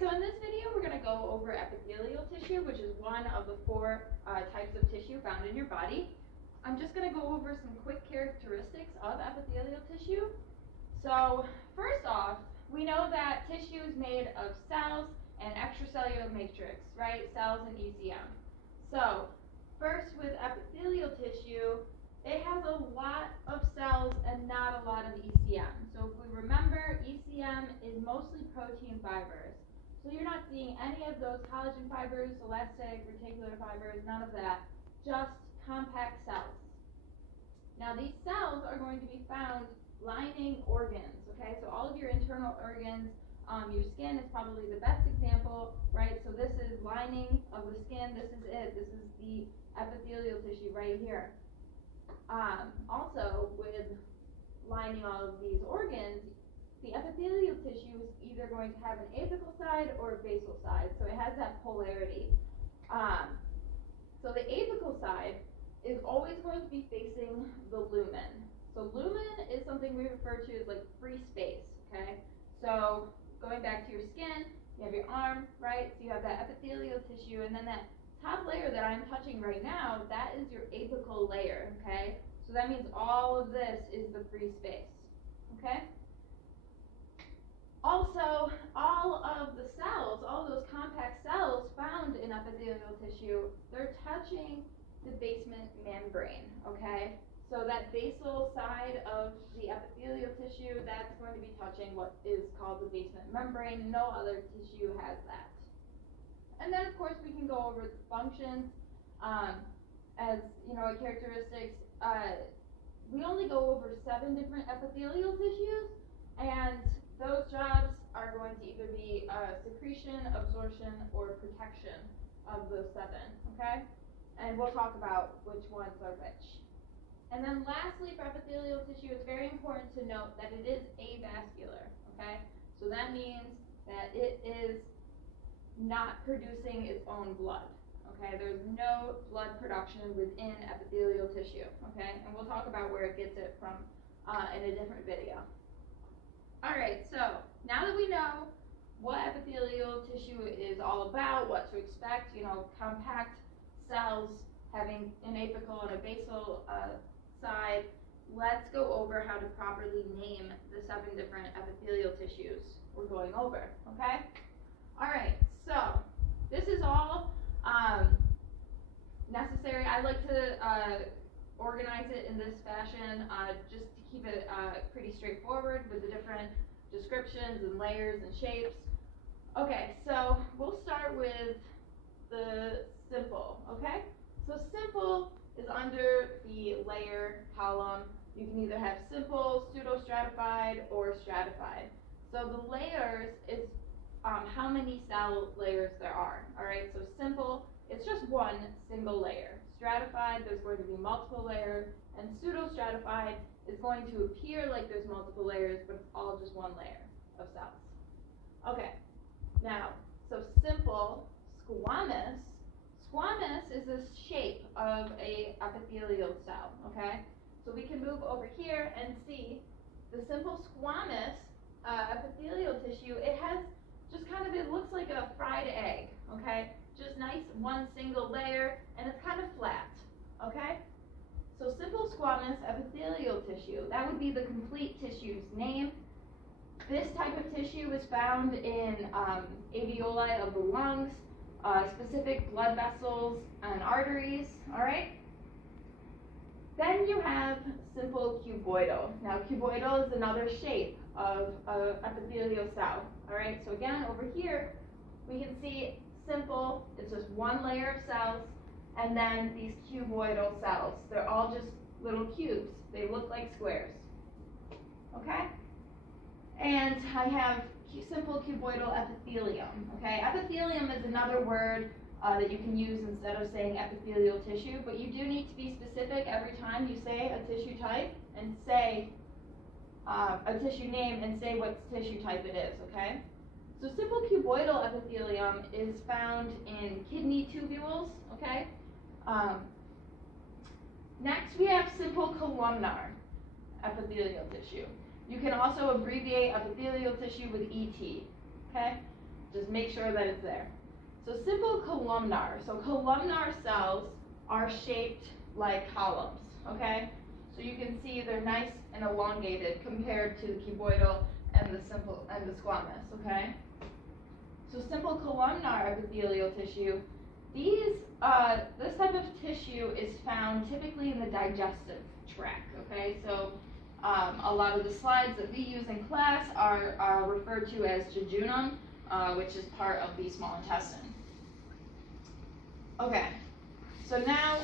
so in this video we're going to go over epithelial tissue, which is one of the four types of tissue found in your body. I'm just going to go over some quick characteristics of epithelial tissue. So first off, we know that tissue is made of cells and extracellular matrix, right? Cells and ECM. So first, with epithelial tissue, it has a lot of cells and not a lot of ECM. So if we remember, ECM is mostly protein fibers. So you're not seeing any of those collagen fibers, elastic, reticular fibers, none of that, just compact cells. Now these cells are going to be found lining organs, okay? So all of your internal organs, your skin is probably the best example, right? So this is lining of the skin, this is it, this is the epithelial tissue right here. Also, with lining all of these organs, the epithelial tissue is either going to have an apical side or a basal side, so it has that polarity. So the apical side is always going to be facing the lumen. So lumen is something we refer to as like free space, okay? So going back to your skin, you have your arm, right? So you have that epithelial tissue, and then that top layer that I'm touching right now, that is your apical layer, okay? So that means all of this is the free space, okay? Also, all of the cells, all of those compact cells found in epithelial tissue, they're touching the basement membrane, okay? So that basal side of the epithelial tissue, that's going to be touching what is called the basement membrane. No other tissue has that. And then, of course, we can go over the functions as, you know, characteristics. We only go over 7 different epithelial tissues, and those jobs are going to either be secretion, absorption, or protection of those 7, okay? And we'll talk about which ones are which. And then lastly, for epithelial tissue, it's very important to note that it is avascular, okay? So that means that it is not producing its own blood, okay? There's no blood production within epithelial tissue, okay? And we'll talk about where it gets it from in a different video. All right, so now that we know what epithelial tissue is all about, what to expect, you know, compact cells having an apical and a basal side, let's go over how to properly name the 7 different epithelial tissues we're going over, okay? All right, so this is all necessary. I like to organize it in this fashion just to keep it pretty straightforward with the different descriptions and layers and shapes. Okay, so we'll start with the simple, okay? So simple is under the layer column. You can either have simple, pseudostratified, or stratified. So the layers is how many cell layers there are, all right? So simple, it's just one single layer. Stratified, there's going to be multiple layers, and pseudostratified is going to appear like there's multiple layers, but it's all just one layer of cells. Okay, now, so simple, squamous. Squamous is the shape of a epithelial cell, okay? So we can move over here and see the simple squamous epithelial tissue. It has just kind of, it looks like a fried egg, okay? Just nice one single layer, and it's kind of flat, okay? So simple squamous epithelial tissue, that would be the complete tissue's name. This type of tissue is found in alveoli of the lungs, specific blood vessels and arteries, all right? Then you have simple cuboidal. Now cuboidal is another shape of an epithelial cell, all right? So again, over here, we can see simple, it's just one layer of cells, and then these cuboidal cells. They're all just little cubes. They look like squares, okay? And I have simple cuboidal epithelium, okay? Epithelium is another word that you can use instead of saying epithelial tissue, but you do need to be specific every time you say a tissue type and say a tissue name and say what tissue type it is, okay? So simple cuboidal epithelium is found in kidney tubules, okay? Next we have simple columnar epithelial tissue. You can also abbreviate epithelial tissue with ET, okay? just make sure that it's there. So simple columnar. So columnar cells are shaped like columns, okay? So you can see they're nice and elongated compared to the cuboidal and the squamous, okay? So simple columnar epithelial tissue, this type of tissue is found typically in the digestive tract, okay? So a lot of the slides that we use in class are referred to as jejunum, which is part of the small intestine. Okay, so now